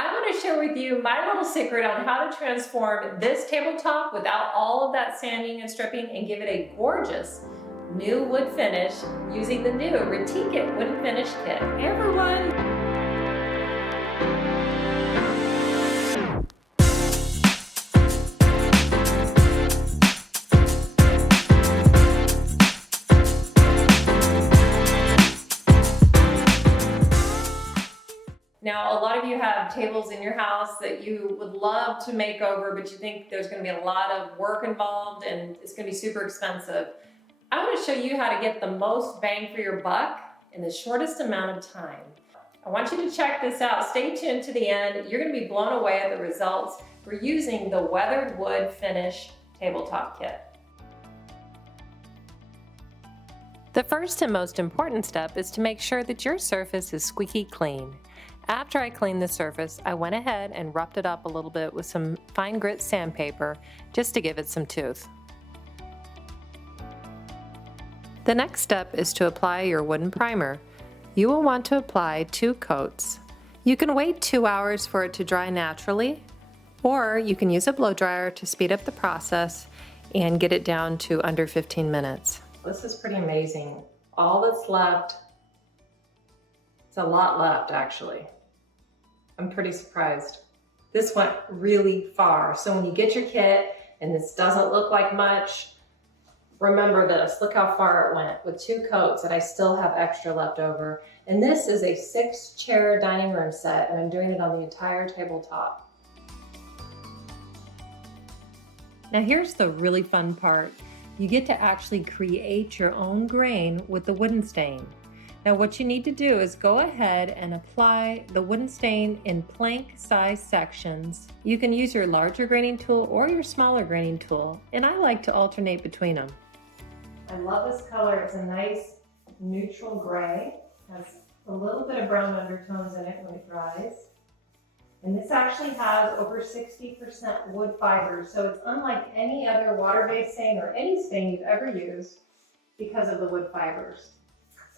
I want to share with you my little secret on how to transform this tabletop without all of that sanding and stripping and give it a gorgeous new wood finish using the new Retique It wooden finish kit. Hey everyone! Now, a lot of you have tables in your house that you would love to make over, but you think there's going to be a lot of work involved and it's going to be super expensive. I want to show you how to get the most bang for your buck in the shortest amount of time. I want you to check this out. Stay tuned to the end. You're going to be blown away at the results. We're using the weathered wood finish tabletop kit. The first and most important step is to make sure that your surface is squeaky clean. After I cleaned the surface, I went ahead and roughed it up a little bit with some fine grit sandpaper just to give it some tooth. The next step is to apply your wooden primer. You will want to apply 2 coats. You can wait 2 hours for it to dry naturally, or you can use a blow dryer to speed up the process and get it down to under 15 minutes. This is pretty amazing. All that's left, it's a lot left actually. I'm pretty surprised. This went really far. So when you get your kit and this doesn't look like much, remember this. Look how far it went with 2 coats that I still have extra left over. And this is a 6-chair dining room set, and I'm doing it on the entire tabletop. Now here's the really fun part. You get to actually create your own grain with the wooden stain. Now what you need to do is go ahead and apply the wooden stain in plank size sections. You can use your larger graining tool or your smaller graining tool, and I like to alternate between them. I love this color. It's a nice neutral gray. Has a little bit of brown undertones in it when it dries. And this actually has over 60% wood fibers, so it's unlike any other water-based stain or any stain you've ever used because of the wood fibers.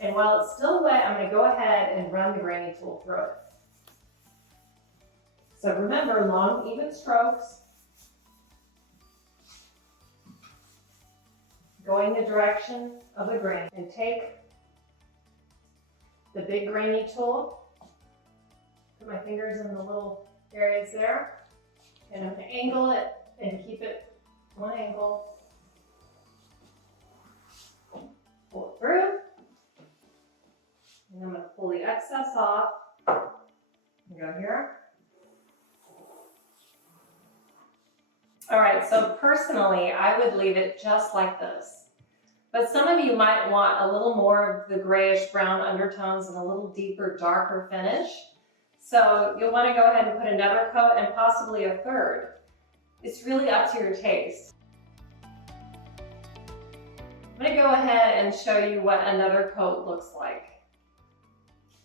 And while it's still wet, I'm going to go ahead and run the graining tool through it. So remember, long, even strokes. Going the direction of the grain. And take the big graining tool, put my fingers in the little areas there, and I'm going to angle it and keep it one angle. Pull it through. And I'm going to pull the excess off and go here. All right, so personally, I would leave it just like this. But some of you might want a little more of the grayish brown undertones and a little deeper, darker finish. So you'll want to go ahead and put another coat and possibly a third. It's really up to your taste. I'm going to go ahead and show you what another coat looks like.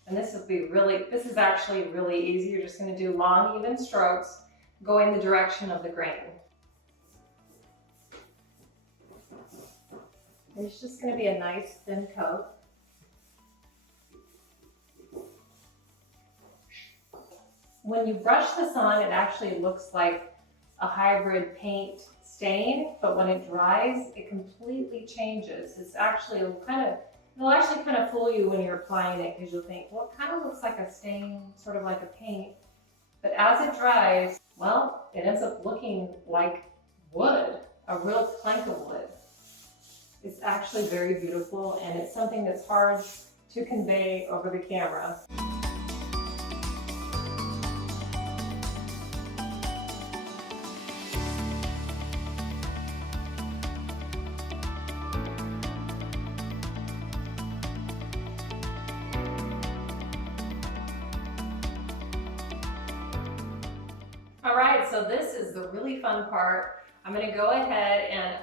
And this is actually really easy. You're just going to do long, even strokes going the direction of the grain. And it's just going to be a nice thin coat. When you brush this on, it actually looks like a hybrid paint stain, but when it dries, it completely changes. It'll actually kind of fool you when you're applying it, because you'll think, well, it kind of looks like a stain, sort of like a paint. But as it dries, well, it ends up looking like wood, a real plank of wood. It's actually very beautiful, and it's something that's hard to convey over the camera. All right, so this is the really fun part. I'm going to go ahead and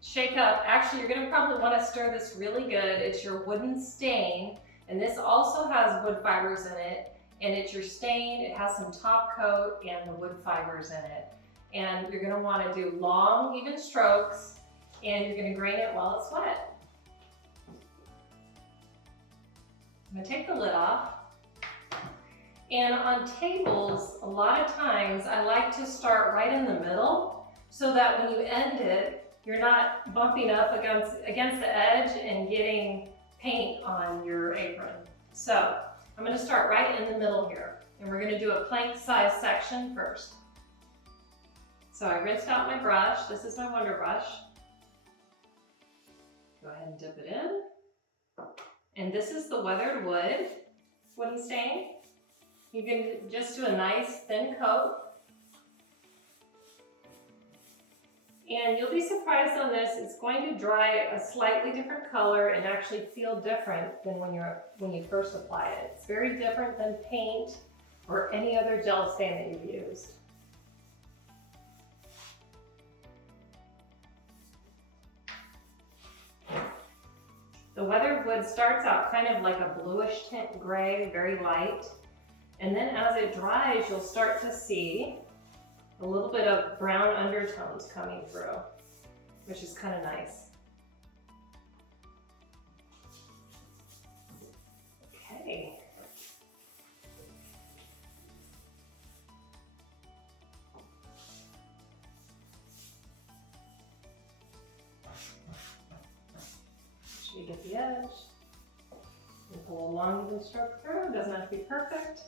shake up. Actually, you're going to probably want to stir this really good. It's your wooden stain, and this also has wood fibers in it, and it's your stain. It has some top coat and the wood fibers in it. And you're going to want to do long, even strokes, and you're going to grain it while it's wet. I'm going to take the lid off. And on tables, a lot of times I like to start right in the middle so that when you end it, you're not bumping up against the edge and getting paint on your apron. So I'm going to start right in the middle here, and we're going to do a plank size section first. So I rinsed out my brush. This is my Wonder Brush. Go ahead and dip it in. And this is the weathered wood wooden stain. You can just do a nice thin coat. And you'll be surprised on this, it's going to dry a slightly different color and actually feel different than when you first apply it. It's very different than paint or any other gel stain that you've used. The weathered wood starts out kind of like a bluish tint gray, very light. And then as it dries, you'll start to see a little bit of brown undertones coming through, which is kind of nice. Okay. You get the edge, and pull a long even stroke through. It doesn't have to be perfect.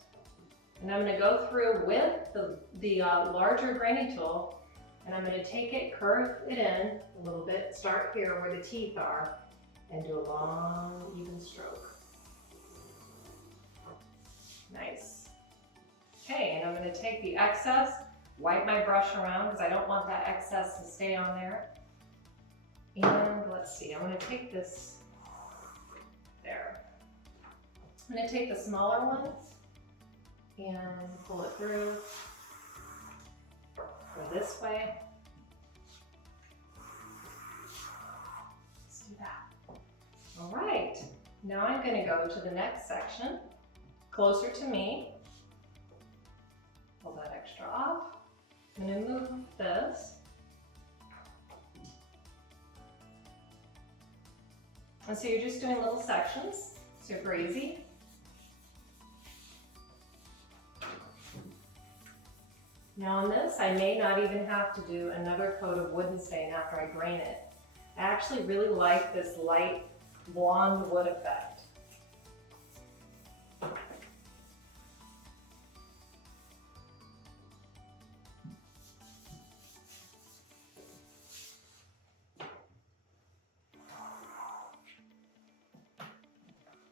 And I'm going to go through with the larger graining tool, and I'm going to take it, curve it in a little bit, start here where the teeth are, and do a long even stroke. Nice. Okay, and I'm going to take the excess, wipe my brush around because I don't want that excess to stay on there. And let's see, I'm going to take this there. I'm going to take the smaller ones and pull it through. Go this way. Let's do that. All right, now I'm going to go to the next section, closer to me. Pull that extra off. I'm going to move this. And so you're just doing little sections, super easy. Now on this, I may not even have to do another coat of wooden stain after I grain it. I actually really like this light blonde wood effect.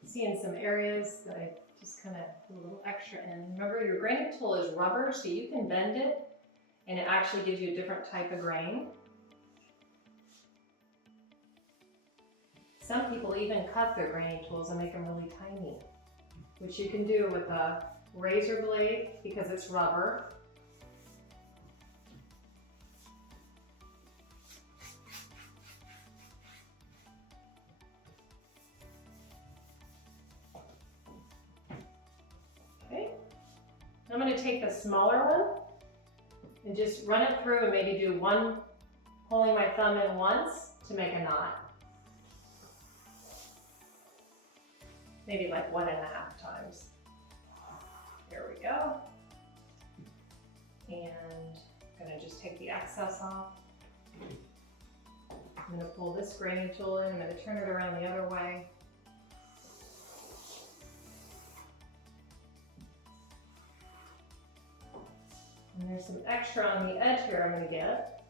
See in some areas that I just kind of put a little extra in. Remember, your graining tool is rubber, so you can bend it and it actually gives you a different type of grain. Some people even cut their graining tools and make them really tiny, which you can do with a razor blade because it's rubber. I'm going to take the smaller one and just run it through and maybe do one, pulling my thumb in once to make a knot. Maybe like 1.5 times. There we go. And I'm going to just take the excess off. I'm going to pull this graining tool in. I'm going to turn it around the other way. And there's some extra on the edge here I'm going to get.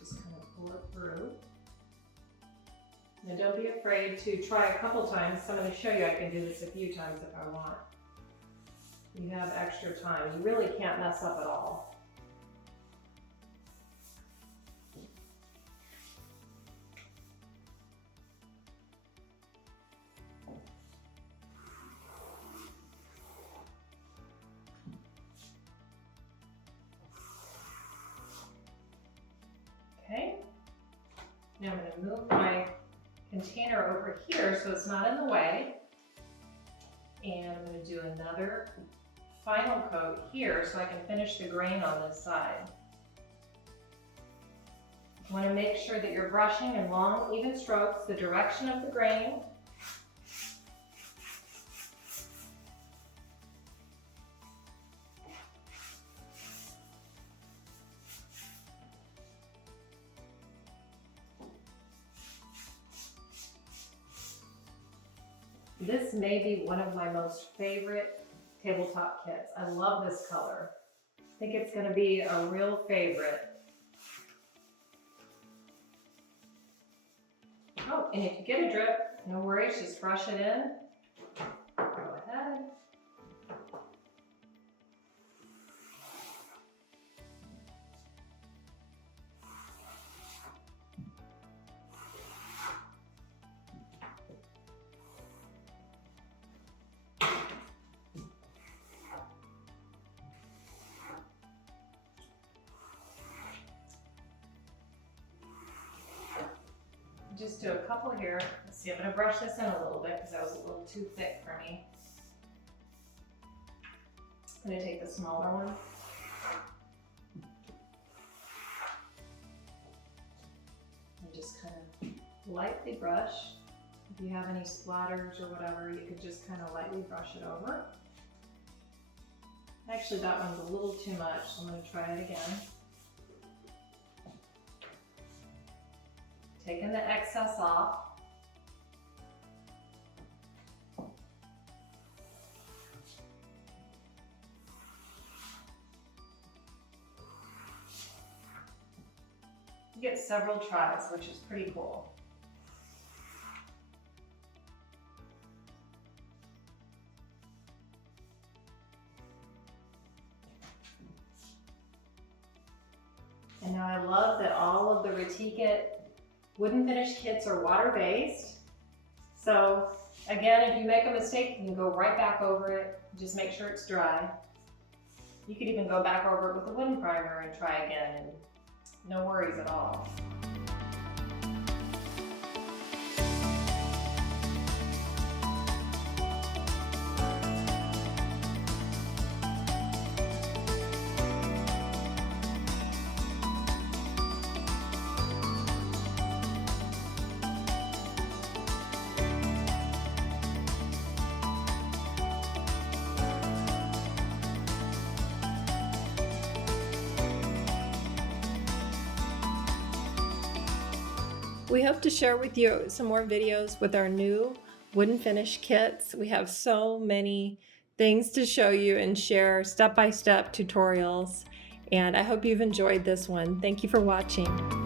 Just kind of pull it through. Now don't be afraid to try a couple times. So I'm going to show you I can do this a few times if I want. You have extra time. You really can't mess up at all. Okay, now I'm going to move my container over here so it's not in the way. And I'm going to do another final coat here so I can finish the grain on this side. You want to make sure that you're brushing in long, even strokes the direction of the grain. This may be one of my most favorite tabletop kits. I love this color. I think it's going to be a real favorite. Oh, and if you get a drip, no worries, just brush it in. Go ahead. Just do a couple here. Let's see, I'm going to brush this in a little bit because that was a little too thick for me. I'm going to take the smaller one. And just kind of lightly brush. If you have any splatters or whatever, you could just kind of lightly brush it over. Actually, that one's a little too much, so I'm going to try it again. Taking the excess off. You get several tries, which is pretty cool. And now I love that all of the Retique It wooden finish kits are water-based. So again, if you make a mistake, you can go right back over it. Just make sure it's dry. You could even go back over it with a wooden primer and try again, and no worries at all. We hope to share with you some more videos with our new wooden finish kits. We have so many things to show you and share step-by-step tutorials, and I hope you've enjoyed this one. Thank you for watching.